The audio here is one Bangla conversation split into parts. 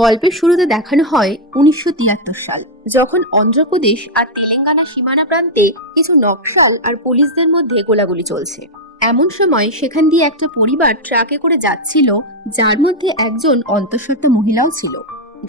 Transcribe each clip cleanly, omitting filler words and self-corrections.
গল্পের শুরুতে দেখানো হয় 1973 সাল, যখন অন্ধ্রপ্রদেশ আর তেলেঙ্গানা সীমানা প্রান্তে কিছু নকশাল আর পুলিশদের মধ্যে গোলাগুলি চলছে। এমন সময় সেখান দিয়ে একটা পরিবার ট্রাকে করে যাচ্ছিল, যার মধ্যে একজন অন্তঃসত্ত্বা মহিলাও ছিল।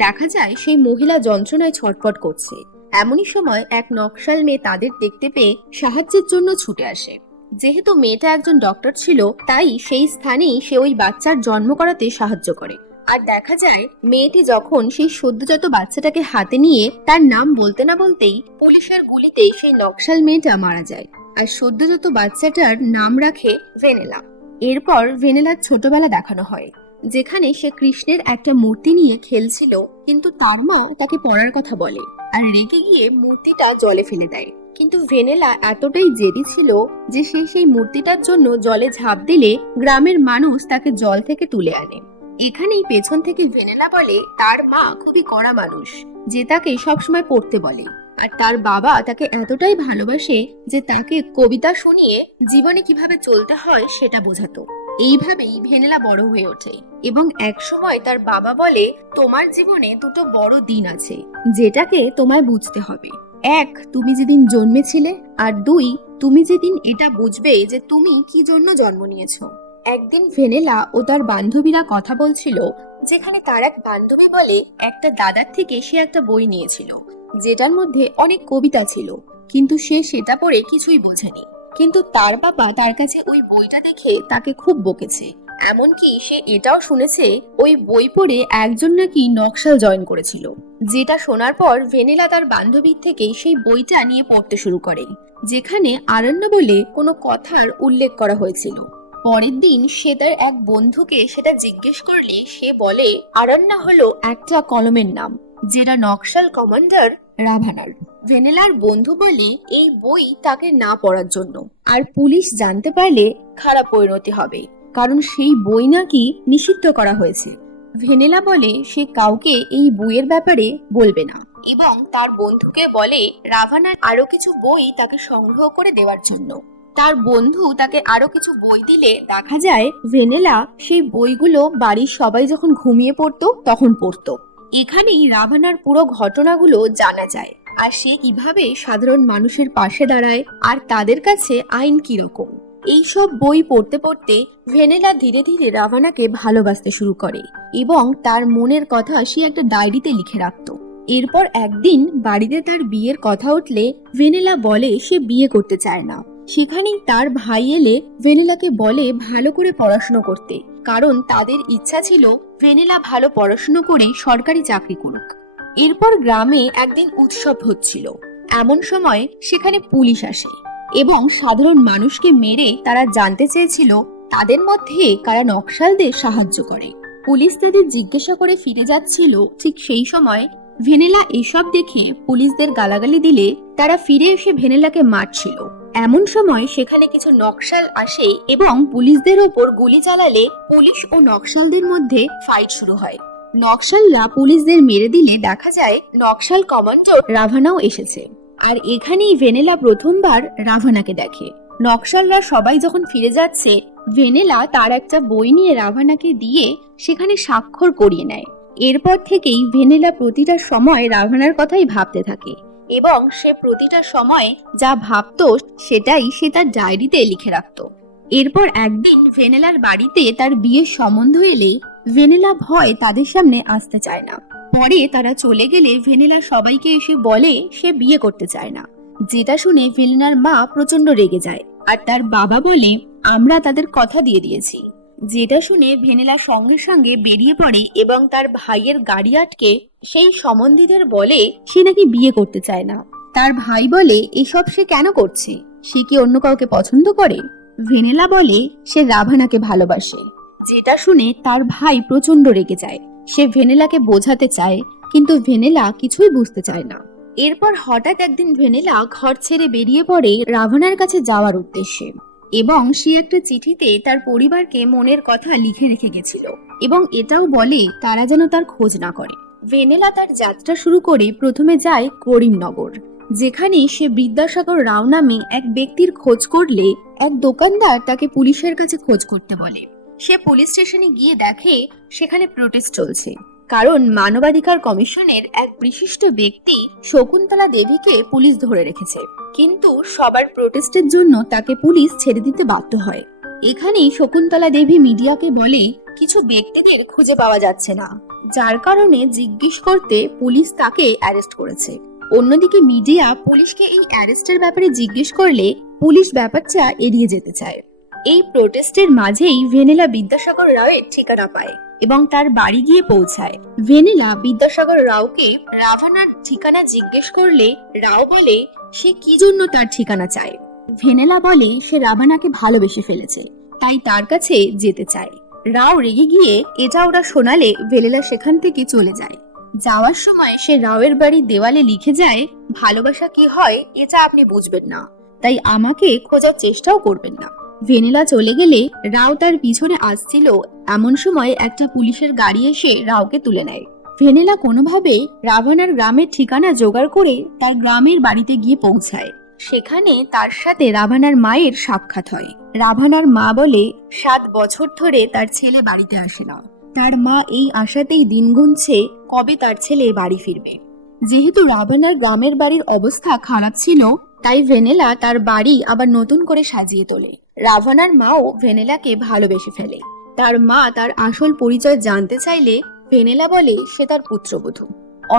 দেখা যায় সেই মহিলা যন্ত্রণায় ছটফট করছে। এমনই সময় এক নকশাল মেয়ে তাদের দেখতে পেয়ে সাহায্যের জন্য ছুটে আসে। যেহেতু মেয়েটা একজন ডক্টর ছিল, তাই সেই স্থানেই সে ওই বাচ্চার জন্ম করাতে সাহায্য করে। আর দেখা যায় মেয়েটি যখন সেই সদ্যজাত বাচ্চাটাকে হাতে নিয়ে তার নাম বলতে না বলতেই পুলিশের গুলিতে সেই নকশাল মেয়েটা মারা যায়। আর সদ্যজাত বাচ্চাটার নাম রাখে ভেনেলা। এরপর ভেনেলার ছোটবেলা দেখানো হয়, যেখানে সে কৃষ্ণের একটা মূর্তি নিয়ে খেলছিল, কিন্তু তার মা তাকে পড়ার কথা বলে আর রেগে গিয়ে মূর্তিটা জলে ফেলে দেয়। কিন্তু ভেনেলা এতটাই জেদি ছিল যে সে সেই মূর্তিটার জন্য জলে ঝাঁপ দিলে গ্রামের মানুষ তাকে জল থেকে তুলে আনে। এখানেই পেছন থেকে ভেনেলা বলে তার মা খুবই কড়া মানুষ, যে তাকে সবসময় পড়তে বলে, আর তার বাবা তাকে এতটাই ভালোবাসে যে তাকে কবিতা শুনিয়ে জীবনে কিভাবে চলতে হয় সেটা বোঝাতো। এইভাবেই ভেনেলা বড় হয়ে ওঠে এবং এক সময় তার বাবা বলে, তোমার জীবনে দুটো বড় দিন আছে যেটাকে তোমায় বুঝতে হবে। এক, তুমি যেদিন জন্মেছিলে, আর দুই, তুমি যেদিন এটা বুঝবে যে তুমি কি জন্য জন্ম নিয়েছো। একদিন ভেনেলা ও তার বান্ধবীরা কথা বলছিল, যেখানে তার এক বান্ধবী বলে একটা দাদার থেকে সে একটা বই নিয়েছিল, যেটার মধ্যে অনেক কবিতা ছিল, কিন্তু সে সেটা পড়ে কিছুই বোঝেনি। কিন্তু তার বাবা তার কাছে ওই বইটা দেখে তাকে খুব বকেছে। এমনকি সে এটাও শুনেছে ওই বই পড়ে একজন নাকি নকশাল জয়েন করেছিল। যেটা শোনার পর ভেনেলা তার বান্ধবীর থেকে সেই বইটা নিয়ে পড়তে শুরু করে, যেখানে আরণ্য বলে কোনো কথার উল্লেখ করা হয়েছিল। পরের দিন সে তার এক বন্ধুকে সেটা জিজ্ঞেস করলে সে বলে আরণ্যা হলো একটা কলমের নাম, যেটা নকশাল কমান্ডার রাভানার। ভেনেলার বন্ধু বলে এই বই তাকে না পড়ার জন্য, আর পুলিশ জানতে পারলে খারাপ পরিণতি হবে, কারণ সেই বই নাকি নিষিদ্ধ করা হয়েছে। ভেনেলা বলে সে কাউকে এই বইয়ের ব্যাপারে বলবে না, এবং তার বন্ধুকে বলে রাভানার আরো কিছু বই তাকে সংগ্রহ করে দেওয়ার জন্য। তার বন্ধু তাকে আরো কিছু বই দিলে দেখা যায় ভেনেলা সেই বইগুলো বাড়ির সবাই যখন ঘুমিয়ে পড়তো তখন পড়তো। এখানেই রাভানার পুরো ঘটনাগুলো জানা যায়, আর সে কিভাবে সাধারণ মানুষের পাশে দাঁড়ায় আর তাদের কাছে আইন কিরকম। এইসব বই পড়তে পড়তে ভেনেলা ধীরে ধীরে রাভানাকে ভালোবাসতে শুরু করে এবং তার মনের কথা সে একটা ডায়েরিতে লিখে রাখতো। এরপর একদিন বাড়িতে তার বিয়ের কথা উঠলে ভেনেলা বলে সে বিয়ে করতে চায় না। সেখানেই তার ভাই এলে ভেনেলাকে বলে ভালো করে পড়াশোনা করতে, কারণ তাদের ইচ্ছা ছিল ভেনেলা ভালো পড়াশোনা করে সরকারি চাকরি করুক। এরপর গ্রামে একদিন উৎসব হচ্ছিল। এমন সময় সেখানে পুলিশ আসে এবং সাধারণ মানুষকে মেরে তারা জানতে চেয়েছিল তাদের মধ্যে কারা নকশালদের সাহায্য করে। পুলিশ তাদের জিজ্ঞাসা করে ফিরে যাচ্ছিল, ঠিক সেই সময় ভেনেলা এসব দেখে পুলিশদের গালাগালি দিলে তারা ফিরে এসে ভেনেলাকে মারছিল। এমন সময় সেখানে কিছু নকশাল আসে এবং পুলিশদের ওপর গুলি চালালে পুলিশ ও নকশালদের মধ্যে ফাইট শুরু হয়। নকশালরা পুলিশদের মেরে দিলে দেখা যায় নকশাল কমান্ডার রাভানাও এসেছে, আর এখানেই ভেনেলা প্রথমবার রাভানাকে দেখে। নকশালরা সবাই যখন ফিরে যাচ্ছে, ভেনেলা তার একটা বই নিয়ে রাভানাকে দিয়ে সেখানে স্বাক্ষর করিয়ে নেয়। এরপর থেকেই ভেনেলা প্রতিটা সময় রাভানার কথাই ভাবতে থাকে এবং সে প্রতিটা সময় যা ভাবতো সেটাই সে তার ডায়েরিতে লিখে রাখতো। এরপর একদিন ভেনেলার বাড়িতে তার বিয়ের সম্বন্ধ এলে ভেনেলা ভয় তাদের সামনে আসতে চায় না। পরে তারা চলে গেলে ভেনেলা সবাইকে এসে বলে সে বিয়ে করতে চায় না, যেটা শুনে ভেনেলার মা প্রচন্ড রেগে যায়, আর তার বাবা বলে আমরা তাদের কথা দিয়ে দিয়েছি। যেটা শুনে ভেনেলা সঙ্গে সঙ্গে বেরিয়ে পড়ে এবং তার ভাইয়ের গাড়ি আটকে সেই সম্বন্ধীদের বলে সে নাকি বিয়ে করতে চায় না। তার ভাই বলে এসব সে কেন করছে, সে কি অন্য কাউকে পছন্দ করে? ভেনেলা বলে সে রাভানাকে ভালোবাসে। যেটা শুনে তার ভাই প্রচন্ড রেগে যায়। সে ভেনেলাকে বোঝাতে চায়, কিন্তু ভেনেলা কিছুই বুঝতে চায় না। এরপর হঠাৎ একদিন ভেনেলা ঘর ছেড়ে বেরিয়ে পড়ে রাভানার কাছে যাওয়ার উদ্দেশ্যে, এবং সে একটা চিঠিতে তার পরিবারকে মনের কথা লিখে রেখে গেছিল এবং এটাও বলে তারা যেন তার খোঁজ না করে। ভেনেলা তার যাত্রা শুরু করে প্রথমে যায় করিমনগর, যেখানে সে বিদ্যাসাগর রাও নামে এক ব্যক্তির খোঁজ করলে এক দোকানদার তাকে পুলিশের কাছে খোঁজ করতে বলে। সে পুলিশ স্টেশনে গিয়ে দেখে সেখানে প্রোটেস্ট চলছে কারণ মানবাধিকার কমিশনের এক বিশিষ্ট ব্যক্তি শকুন্তলা দেবীকে পুলিশ ধরে রেখেছে, কিন্তু সবার প্রোটেস্টের জন্য তাকে পুলিশ ছেড়ে দিতে বাধ্য হয়। এখানেই শকুন্তলা দেবী মিডিয়াকে বলে কিছু ব্যক্তিদের খুঁজে পাওয়া যাচ্ছে না, যার কারণে জিজ্ঞেস করতে পুলিশ তাকে অ্যারেস্ট করেছে। অন্যদিকে মিডিয়া পুলিশকে এই অ্যারেস্টের ব্যাপারে জিজ্ঞেস করলে পুলিশ ব্যাপারটা এড়িয়ে যেতে চায়। এই প্রোটেস্টের মাঝেই ভেনেলা বিদ্যাসাগর রাওয়ের ঠিকানা পায় এবং তার বাড়ি গিয়ে পৌঁছায়। ভেনেলা বিদ্যাসাগর রাওকে রাভানার ঠিকানা জিজ্ঞেস করলে রাও বলে সে কি জন্য তার ঠিকানা চায়। ভেনেলা বলে সে রাভানাকে ভালোবেসে ফেলেছে, তাই তার কাছে যেতে চায়। রাও রেগে গিয়ে এটা ওরা শোনালে ভেনেলা সেখান থেকে চলে যায়। যাওয়ার সময় সে রাওয়ের বাড়ির দেওয়ালে লিখে যায়, ভালোবাসা কি হয় এটা আপনি বুঝবেন না, তাই আমাকে খোঁজার চেষ্টাও করবেন না। ভেনেলা চলে গেলে রাও তার পিছনে আসছিল, এমন সময় একটা পুলিশের গাড়ি এসে রাওকে তুলে নেয়। ভেনেলা কোনোভাবে রাভানার গ্রামের ঠিকানা জোগাড় করে তার গ্রামের বাড়িতে গিয়ে পৌঁছায়। সেখানে তার সাথে রাভানার মায়ের সাক্ষাৎ হয়। রাভানার মা বলে 7 বছর ধরে তার ছেলে বাড়িতে আসে না। তার মা এই আশাতেই দিন গুনছে কবে তার ছেলে বাড়ি ফিরবে। যেহেতু রাভানার গ্রামের বাড়ির অবস্থা খারাপ ছিল, তাই ভেনেলা তার বাড়ি আবার নতুন করে সাজিয়ে তোলে। রাভানার মাও ভেনেলাকে ভালোবেসে ফেলে। তার মা তার আসল পরিচয় জানতে চাইলে ভেনেলা বলে সে তার পুত্রবধূ।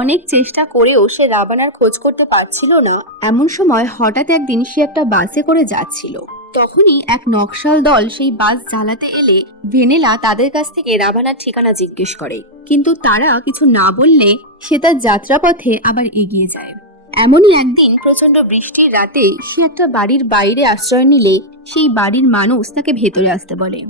অনেক চেষ্টা করেও সে রাভানার খোঁজ করতে পারছিল না। এমন সময় হঠাৎ একদিন সে একটা বাসে করে যাচ্ছিল, তখনই এক নকশাল দল সেই বাস জ্বালাতে এলে ভেনেলা তাদের কাছ থেকে রাভানার ঠিকানা জিজ্ঞেস করে, কিন্তু তারা কিছু না বললে সে তার যাত্রাপথে আবার এগিয়ে যায়। এমনই একদিন প্রচন্ড বৃষ্টির রাতে সে একটা বাড়ির বাইরে আশ্রয় নিলে সেই বাড়ির মানুষ তাকে ভেতরে আসতে বলে।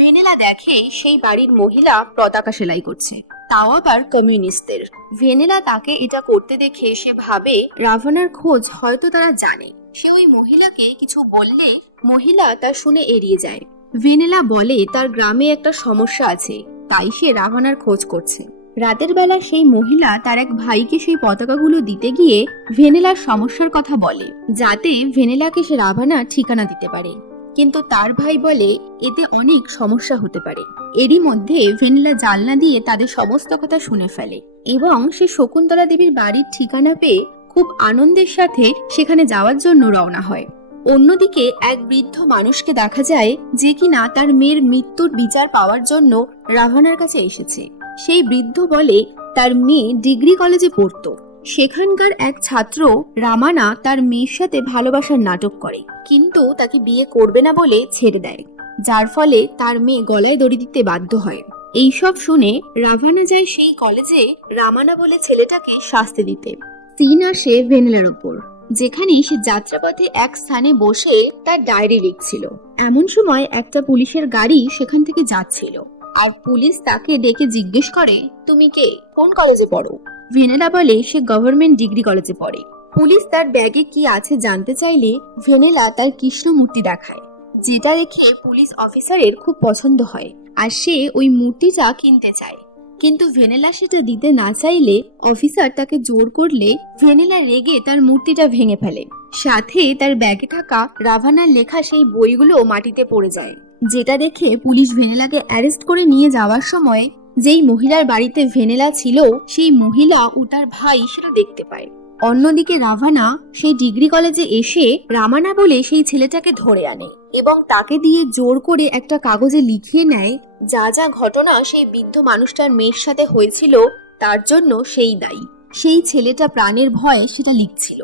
ভেনেলা দেখে সেই বাড়ির মহিলা পতাকা সেলাই করছে, তাও আবার কমিউনিস্টদের। ভেনেলা তাকে এটা করতে দেখে সে ভাবে রাভানার খোঁজ হয়তো তারা জানে। সে ওই মহিলাকে কিছু বললে মহিলা তা শুনে এড়িয়ে যায়। ভেনেলা বলে তার গ্রামে একটা সমস্যা আছে, তাই সে রাভানার খোঁজ করছে। রাতের বেলা সেই মহিলা তার এক ভাইকে সেই পতাকাগুলো দিতে গিয়ে ভেনেলার সমস্যার কথা বলে, যাতে ভেনেলাকে সে রাভানার ঠিকানা দিতে পারে। কিন্তু তার ভাই বলে এতে অনেক সমস্যা হতে পারে। এরই মধ্যে ভেনেলা জানলা দিয়ে তাদের সমস্ত কথা শুনে ফেলে এবং সে শকুন্তলা দেবীর বাড়ির ঠিকানা পেয়ে খুব আনন্দের সাথে সেখানে যাওয়ার জন্য রওনা হয়। অন্যদিকে এক বৃদ্ধ মানুষকে দেখা যায় যে কিনা তার মেয়ের মৃত্যুর বিচার পাওয়ার জন্য রাভানার কাছে এসেছে। সেই বৃদ্ধ বলে তার মেয়ে ডিগ্রি কলেজে পড়তো, সেখানকার এক ছাত্র রামানা তার মেয়ের সাথে ভালোবাসার নাটক করে, কিন্তু তাকে বিয়ে করবে না বলে ছেড়ে দেয়, যার ফলে তার মেয়ে গলায় দড়ি দিতে বাধ্য হয়। এইসব শুনে রাভানা যায় সেই কলেজে রামানা বলে ছেলেটাকে শাস্তি দিতে। সিন আসে ভেনেলার উপর, যেখানে সে যাত্রাপথে এক স্থানে বসে তার ডায়েরি লিখছিল। এমন সময় একটা পুলিশের গাড়ি সেখান থেকে যাচ্ছিল, আর পুলিশ তাকে ডেকে জিজ্ঞেস করে তুমি কে, কোন কলেজে পড়ো। ভেনেলা বলে সে গভর্নমেন্ট ডিগ্রি কলেজে পড়ে। পুলিশ তার ব্যাগে কি আছে জানতে চাইলে ভেনেলা তার কৃষ্ণ মূর্তি দেখায়, যেটা দেখে পুলিশ অফিসারের খুব পছন্দ হয় আর সে ওই মূর্তিটা কিনতে চায়। কিন্তু ভেনেলা সেটা দিতে না চাইলে অফিসার তাকে জোর করলে ভেনেলা রেগে তার মূর্তিটা ভেঙে ফেলে। সাথে তার ব্যাগে থাকা রাভানার লেখা সেই বইগুলো মাটিতে পড়ে যায়, যেটা দেখে পুলিশ ভেনেলাকে অ্যারেস্ট করে নিয়ে যাওয়ার সময় যেই মহিলার বাড়িতে ভেনেলা ছিল সেই মহিলা ও তার ভাই সেটা দেখতে পায়। অন্যদিকে রাভানা সেই ডিগ্রি কলেজে এসে রামানা বলে সেই ছেলেটাকে ধরে আনে এবং তাকে দিয়ে জোর করে একটা কাগজে লিখিয়ে নেয় যা যা ঘটনা সেই বৃদ্ধ মানুষটার মেয়ের সাথে হয়েছিল তার জন্য সেই দায়ী। সেই ছেলেটা প্রাণের ভয়ে সেটা লিখছিল।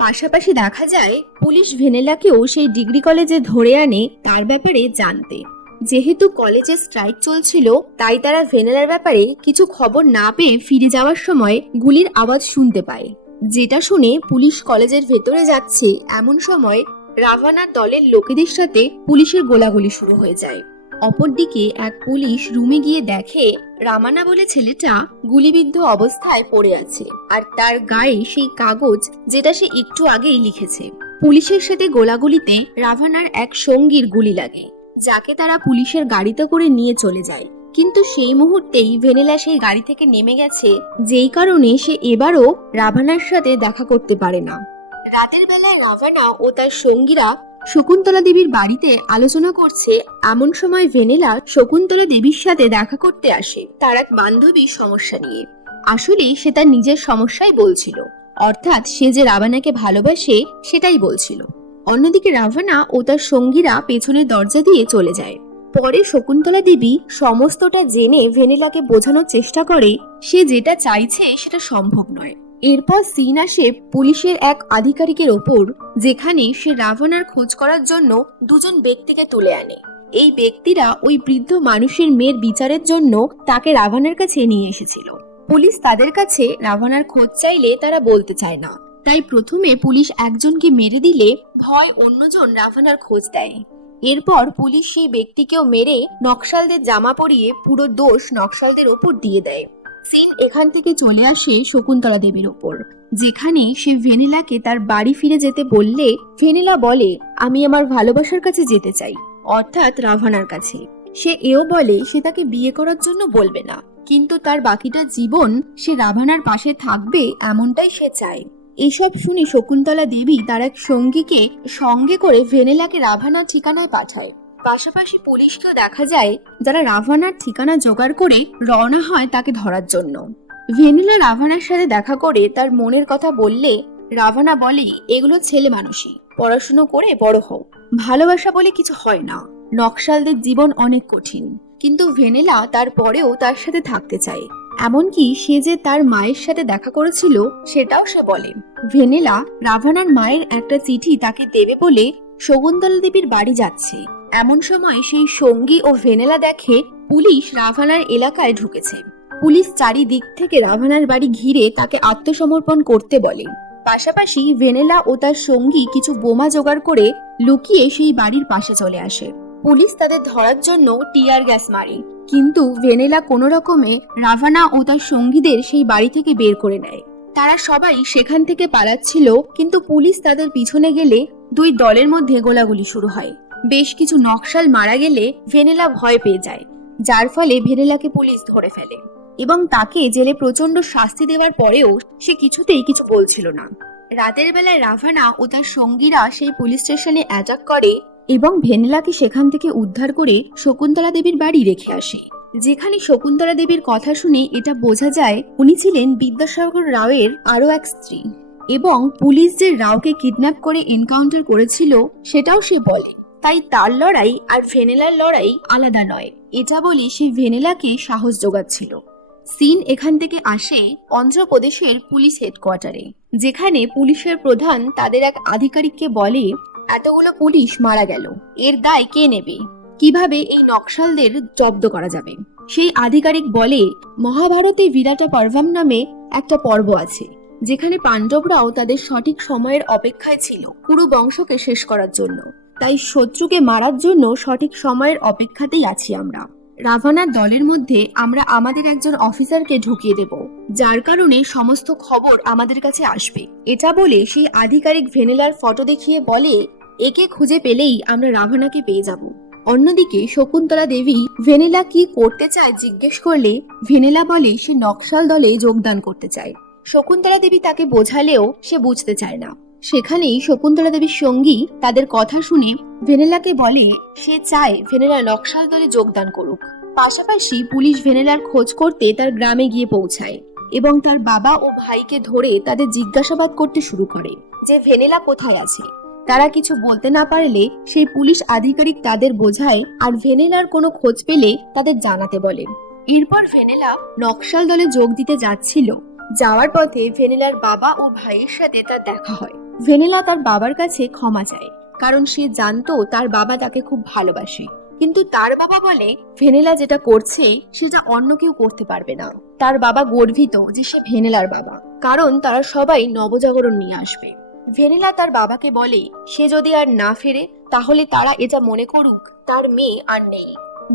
পাশাপাশি দেখা যায় পুলিশ ভেনেলাকেও সেই ডিগ্রি কলেজে ধরে আনে তার ব্যাপারে জানতে। যেহেতু কলেজে স্ট্রাইক চলছিল, তাই তারা ভেনেলার ব্যাপারে কিছু খবর না পেয়ে ফিরে যাওয়ার সময় গুলির আওয়াজ শুনতে পায়, যেটা শুনে পুলিশ কলেজের ভেতরে যাচ্ছে এমন সময় রাভানার দলের লোকেদের সাথে পুলিশের গোলাগুলি শুরু হয়ে যায়। অপরদিকে এক পুলিশ রুমে গিয়ে দেখে রামানা বলে ছেলেটা গুলিবিদ্ধ অবস্থায় পড়ে আছে, আর তার গায়ে সেই কাগজ যেটা সে একটু আগেই লিখেছে। পুলিশের সাথে গোলাগুলিতে রাভানার এক সঙ্গীর গুলি লাগে, যাকে তারা পুলিশের গাড়িতে করে নিয়ে চলে যায়। কিন্তু সেই মুহূর্তেই ভেনেলা সেই গাড়ি থেকে নেমে গেছে, যেই কারণে সে এবারও রাভানার সাথে দেখা করতে পারে না। রাতের বেলায় রাভানা ও তার সঙ্গীরা শকুন্তলা দেবীর বাড়িতে আলোচনা করছে এমন সময় ভেনেলা শকুন্তলা দেবীর সাথে দেখা করতে আসে তার এক বান্ধবীর সমস্যা নিয়ে। আসলে সে তার নিজের সমস্যাই বলছিল, অর্থাৎ সে যে রাভানাকে ভালোবাসে সেটাই বলছিল। অন্যদিকে রাভানা ও তার সঙ্গীরা পেছনের দরজা দিয়ে চলে যায়। পরে শকুন্তলা দেবী সমস্তটা জেনে ভেনেলাকে বোঝানোর চেষ্টা করে সে যেটা চাইছে সেটা সম্ভব নয়। এরপর সিন আসে পুলিশের এক আধিকারিকের ওপর, যেখানে সে রাভানার খোঁজ করার জন্য দুজন ব্যক্তিকে তুলে আনে। এই ব্যক্তিরা ওই বৃদ্ধ মানুষের মেয়ের বিচারের জন্য তাকে রাভানার কাছে নিয়ে এসেছিল। পুলিশ তাদের কাছে রাভানার খোঁজ চাইলে তারা বলতে চায় না, তাই প্রথমে পুলিশ একজনকে মেরে দিলে ভয় অন্যজন রাভানার খোঁজ দেয়। এরপর পুলিশ সেই ব্যক্তিকেও মেরে নকশালদের জামা পরিয়ে পুরো দোষ নকশালদের ওপর দিয়ে দেয়। সিন এখান থেকে চলে আসে শকুন্তলা দেবীর ওপর, যেখানে সে ভেনেলাকে তার বাড়ি ফিরে যেতে বললে ভেনেলা বলে আমি আমার ভালোবাসার কাছে যেতে চাই, অর্থাৎ রাভানার কাছে। সে এও বলে সে তাকে বিয়ে করার জন্য বলবে না, কিন্তু তার বাকিটা জীবন সে রাভানার পাশে থাকবে এমনটাই সে চায়। এসব শুনে শকুন্তলা দেবী তার এক সঙ্গীকে সঙ্গে করে ভেনেলাকে রাভানার ঠিকানায় পাঠায়। পাশাপাশি পুলিশকেও দেখা যায় যারা রাভানার ঠিকানা জোগাড় করে রওনা হয় তাকে ধরার জন্য। ভেনেলা রাভানার সাথে দেখা করে তার মনের কথা বললে রাভানা বলে এগুলো ছেলে মানুষই, পড়াশুনো করে বড় হও, ভালোবাসা বলে কিছু হয় না, নকশালদের জীবন অনেক কঠিন। কিন্তু ভেনেলা তারপরেও তার সাথে থাকতে চায়, এমনকি সে যে তার মায়ের সাথে দেখা করেছিল সেটাও সে বলে। ভেনেলা রাভানার মায়ের একটা চিঠি তাকে দেবে বলে শকুন্তলা দেবীর বাড়ি যাচ্ছে। এমন সময় সেই সঙ্গী ও ভেনেলা দেখে পুলিশ রাভানার এলাকায় ঢুকেছে। পুলিশ চারিদিক থেকে রাভানার বাড়ি ঘিরে তাকে আত্মসমর্পণ করতে বলে। পাশাপাশি ভেনেলা ও তার সঙ্গী কিছু বোমা জোগাড় করে লুকিয়ে সেই বাড়ির পাশে চলে আসে। পুলিশ তাদের ধরার জন্য টিয়ার গ্যাস মারে, কিন্তু ভেনেলা কোনো রকমে রাভানা ও তার সঙ্গীদের সেই বাড়ি থেকে বের করে নেয়। তারা সবাই সেখান থেকে পালাচ্ছিল, কিন্তু পুলিশ তাদের পিছনে গেলে দুই দলের মধ্যে গোলাগুলি শুরু হয়। বেশ কিছু নকশাল মারা গেলে ভেনেলা ভয় পেয়ে যায়, যার ফলে ভেনেলাকে পুলিশ ধরে ফেলে এবং তাকে জেলে প্রচন্ড শাস্তি দেওয়ার পরেও সে কিছুতেই কিছু বলছিল না। রাতের বেলায় রাভানা ও তার সঙ্গীরা সেই পুলিশ স্টেশনে অ্যাটাক করে এবং ভেনেলাকে সেখান থেকে উদ্ধার করে শকুন্তলা দেবীর বাড়ি রেখে আসে, যেখানে শকুন্তলা দেবীর কথা শুনে এটা বোঝা যায় উনি ছিলেন বিদ্যাসাগর রাওয়ের আরো এক স্ত্রী, এবং পুলিশ যে রাওকে কিডন্যাপ করে এনকাউন্টার করেছিল সেটাও সে বলে। তাই তার লড়াই আর ভেনেলার লড়াই আলাদা নয়, এটা বলে সে ভেনেলাকে সাহস যোগাচ্ছিল। সিন এখান থেকে আসে অন্ধ্রপ্রদেশের পুলিশ হেডকোয়ার্টারে, যেখানে পুলিশের প্রধান তাদের এক আধিকারিককে বলে এতগুলো পুলিশ মারা গেল, এর দায় কে নেবে, কিভাবে এই নকশালদের জব্দ করা যাবে। সেই আধিকারিক বলে মহাভারতে বিরাটা পর্বম নামে একটা পর্ব আছে, যেখানে পাণ্ডবরাও তাদের সঠিক সময়ের অপেক্ষায় ছিল পুরো বংশকে শেষ করার জন্য। তাই শত্রুকে মারার জন্য সঠিক সময়ের অপেক্ষাতেই আছি আমরা। রাভানার দলের মধ্যে আমরা আমাদের একজন অফিসারকে ঢুকিয়ে দেব, যার কারণে সমস্ত খবর আমাদের কাছে আসবে। এটা বলে সেই আধিকারিক ভেনেলার ফটো দেখিয়ে বলে একে খুঁজে পেলেই আমরা রাভানাকে পেয়ে যাব। অন্যদিকে শকুন্তলা দেবী ভেনেলা কি করতে চায় জিজ্ঞেস করলে ভেনেলা বলে সে নকশাল দলে যোগদান করতে চায়। শকুন্তলা দেবী তাকে বোঝালেও সে বুঝতে চায় না। সেখানেই শকুন্তলা দেবীর সঙ্গী তাদের কথা শুনে ভেনেলাকে বলে সে চায় ভেনেলা নকশাল দলে যোগদান করুক। পাশাপাশি পুলিশ ভেনেলার খোঁজ করতে তার গ্রামে গিয়ে পৌঁছায় এবং তার বাবা ও ভাইকে ধরে তাদের জিজ্ঞাসাবাদ করতে শুরু করে যে ভেনেলা কোথায় আছে। তারা কিছু বলতে না পারলে সেই পুলিশ আধিকারিক তাদের বোঝায় আর ভেনেলার কোনো খোঁজ পেলে তাদের জানাতে বলে। এরপর ভেনেলা নকশাল দলে যোগ দিতে যাচ্ছিল। যাওয়ার পথে ভেনেলার বাবা ও ভাইয়ের সাথে তার দেখা হয়। ভেনেলা তার বাবার কাছে ক্ষমা চায়, কারণ সে জানতো তার বাবা তাকে খুব ভালোবাসে। কিন্তু তার বাবা বলে ভেনেলা যেটা করছে সেটা অন্য কেউ করতে পারবে না। তার বাবা গর্বিত যে সে ভেনেলার বাবা, কারণ তারা সবাই নবজাগরণ নিয়ে আসবে। ভেনেলা তার বাবাকে বলে সে যদি আর না ফেরে তাহলে তারা এটা মনে করুক তার মেয়ে আর নেই।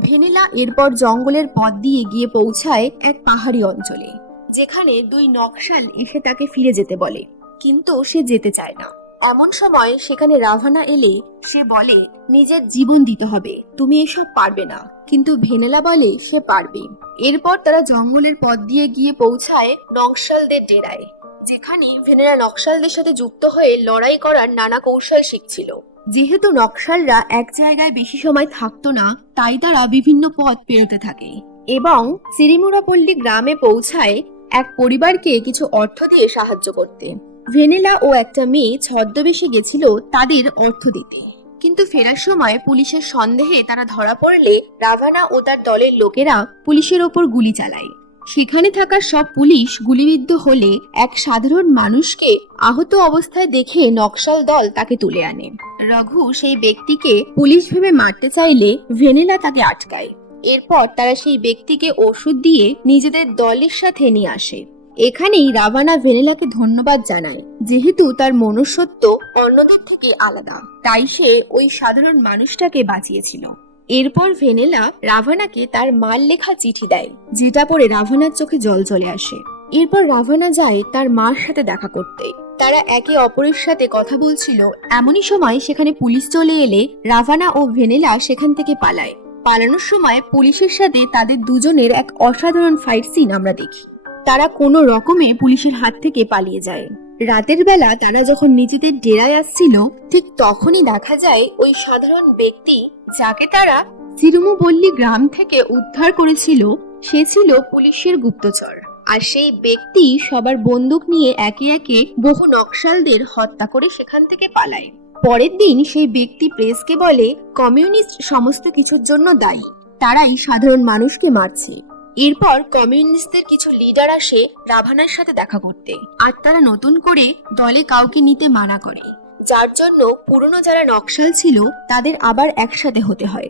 ভেনেলা এরপর জঙ্গলের পথ দিয়ে গিয়ে পৌঁছায় এক পাহাড়ি অঞ্চলে, যেখানে দুই নকশাল এসে তাকে ফিরে যেতে বলে, কিন্তু সে যেতে চায় না। এমন সময় সেখানে রাভানা এলে সে বলে নিজের জীবন দিতে হবে, তুমি এসব পারবে না। কিন্তু ভেনেলা বলে সে পারবে। এরপর তারা জঙ্গলের পথ দিয়ে গিয়ে পৌঁছায় নকশালদের ডেরায়, যেখানে ভেনেলা নকশালদের সাথে যুক্ত হয়ে লড়াই করার নানা কৌশল শিখছিল, যেহেতু নকশালরা এক জায়গায় বেশি সময় থাকতো না, তাই তারা বিভিন্ন পথ পেরোতে থাকে এবং সিরিমুরাপল্লী গ্রামে পৌঁছায় এক পরিবারকে কিছু অর্থ দিয়ে সাহায্য করতে। ভেনেলা ও একটা মেয়ে ছদ্মবেশে গেছিল তাদের অর্থ দিতে, কিন্তু ফেরার সময় পুলিশের সন্দেহে তারা ধরা পড়লে রাভানা ও তার দলের লোকেরা পুলিশের ওপর গুলি চালায়। সেখানে থাকা সব পুলিশ গুলিবিদ্ধ হলে এক সাধারণ মানুষকে আহত অবস্থায় দেখে নকশাল দল তাকে তুলে আনে। রঘু সেই ব্যক্তিকে পুলিশ ভেবে মারতে চাইলে ভেনেলা তাকে আটকায়। এরপর তারা সেই ব্যক্তিকে ওষুধ দিয়ে নিজেদের দলের সাথে নিয়ে আসে। এখানেই রাভানা ভেনেলাকে ধন্যবাদ জানায়, যেহেতু তার মনুষ্যত্ব অন্যদের থেকে আলাদা, তাই সে ওই সাধারণ মানুষটাকে বাঁচিয়েছিল। এরপর ভেনেলা রাভানাকে তার মার লেখা চিঠি দেয়, যেটা পড়ে রাভানার চোখে জল চলে আসে। এরপর রাভানা যায় তার মার সাথে দেখা করতে। তারা একে অপরের সাথে কথা বলছিল, এমনই সময় সেখানে পুলিশ চলে এলে রাভানা ও ভেনেলা সেখান থেকে পালায়। পালানোর সময় পুলিশের সাথে তাদের দুজনের এক অসাধারণ ফাইট সিন আমরা দেখি। তারা কোনো রকমে পুলিশের হাত থেকে পালিয়ে যায়। রাতের বেলা তারা যখন নিজেদের ডেরায় আসছিল, ঠিক তখনই দেখা যায় ওই সাধারণ ব্যক্তি যাকে তারা সিরুমুপল্লী গ্রাম থেকে উদ্ধার করেছিল, সে ছিল পুলিশের গুপ্তচর। আর সেই ব্যক্তি সবার বন্দুক নিয়ে একে একে বহু নকশালদের হত্যা করে সেখান থেকে পালায়। পরের দিন সেই ব্যক্তি প্রেসকে বলে কমিউনিস্ট সমস্ত কিছুর জন্য দায়ী, তারাই সাধারণ মানুষকে মারছে। এরপর কমিউনিস্টদের কিছু লিডার আসে রাভানার সাথে দেখা করতে, আর তারা নতুন করে দলে কাউকে নিতে মানা করে, যার জন্য পুরনো যারা নকশাল ছিল তাদের আবার একসাথে হতে হয়।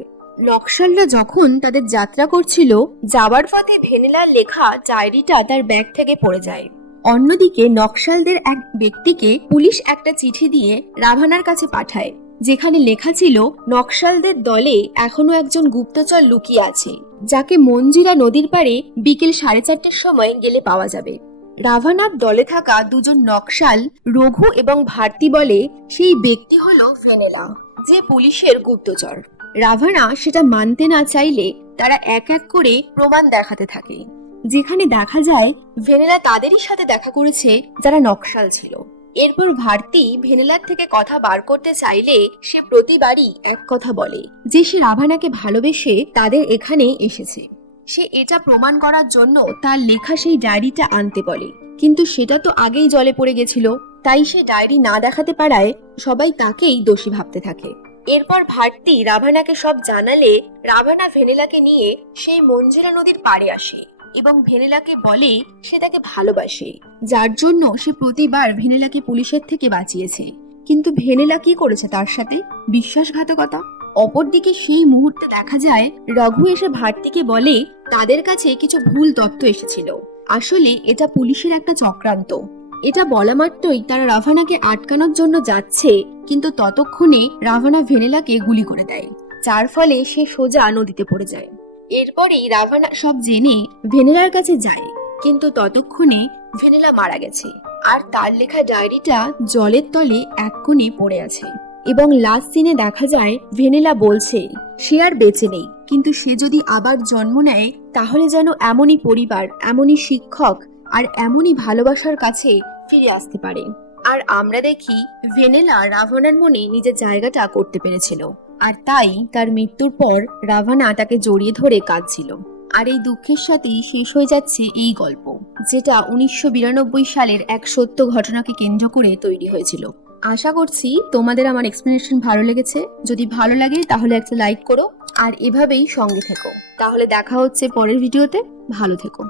নকশালরা যখন তাদের যাত্রা করছিল, যাবার পথে ভেনেলার লেখা ডায়েরিটা তার ব্যাগ থেকে পড়ে যায়। অন্যদিকে নকশালদের এক ব্যক্তিকে পুলিশ একটা চিঠি দিয়ে রাভানার কাছে পাঠায়, যেখানে লেখা ছিল নকশালদের দলে এখনো একজন গুপ্তচর লুকিয়ে আছে, যাকে মঞ্জিরা নদীর পাড়ে বিকেল 4:30টার সময় গেলে পাওয়া যাবে। রাভানার দলে থাকা দুজন নকশাল রঘু এবং ভারতী বলে সেই ব্যক্তি হলো ভেনেলা, যে পুলিশের গুপ্তচর। রাভানা সেটা মানতে না চাইলে তারা এক এক করে প্রমাণ দেখাতে থাকে, যেখানে দেখা যায় ভেনেলা তাদেরই সাথে দেখা করেছে যারা নকশাল ছিল। এরপর ভারতী ভেনেলার থেকে কথা বার করতে চাইলে সে প্রতিবারই এক কথা বলে যে সে রাভানাকে ভালোবেসে তাদের এখানে এসেছে। সে এটা প্রমাণ করার জন্য তার লেখা সেই ডায়েরিটা আনতে বলে, কিন্তু সেটা তো আগেই জলে পড়ে গেছিল, তাই সে ডায়েরি না দেখাতে পারায় সবাই তাকেই দোষী ভাবতে থাকে। এরপর ভারতী রাভানাকে সব জানালে রাভানা ভেনেলাকে নিয়ে সেই মঞ্জিরা নদীর পাড়ে আসে এবং ভেনেলাকে বলে সে তাকে ভালোবাসে, যার জন্য সে প্রতিবার ভেনেলাকে পুলিশের থেকে বাঁচিয়েছে। কিন্তু ভেনেলা কি করেছে তার সাথে? বিশ্বাসঘাতকতা। অপরদিকে সেই মুহূর্তে দেখা যায় রঘু এসে ভারতীকে বলে তাদের কাছে কিছু ভুল তথ্য এসেছিল, আসলে এটা পুলিশের একটা চক্রান্ত। এটা বলা মাত্রই তারা রাভানাকে আটকানোর জন্য যাচ্ছে, কিন্তু ততক্ষণে রাভানা ভেনেলাকে গুলি করে দেয়, যার ফলে সে সোজা নদীতে পড়ে যায়। এরপরেই রাভানা সব জেনে ভেনেলার কাছে যায়, কিন্তু ততক্ষণে ভেনেলা মারা গেছে, আর তার লেখা ডায়েরিটা জলের তলে এক কোণে পড়ে আছে। এবং লাস্ট সিনে দেখা যায় ভেনেলা বলছে সে আর বেঁচে নেই, কিন্তু সে যদি আবার জন্ম নেয় তাহলে যেন এমনই পরিবার, এমনই শিক্ষক আর এমনই ভালোবাসার কাছে ফিরে আসতে পারে। আর আমরা দেখি ভেনেলা রাভানার মনে নিজের জায়গাটা করতে পেরেছিল, আর তাই তার মৃত্যুর পর রাভানা তাকে জড়িয়ে ধরে কাঁদছিল। আর এই দুঃখের সাথেই শেষ হয়ে যাচ্ছে এই গল্প, যেটা 1992 সালের এক সত্য ঘটনাকে কেন্দ্র করে তৈরি হয়েছিল। আশা করছি তোমাদের আমার এক্সপ্লেনেশন ভালো লেগেছে। যদি ভালো লাগে তাহলে একটা লাইক করো, আর এভাবেই সঙ্গে থেকো। তাহলে দেখা হচ্ছে পরের ভিডিওতে। ভালো থেকো।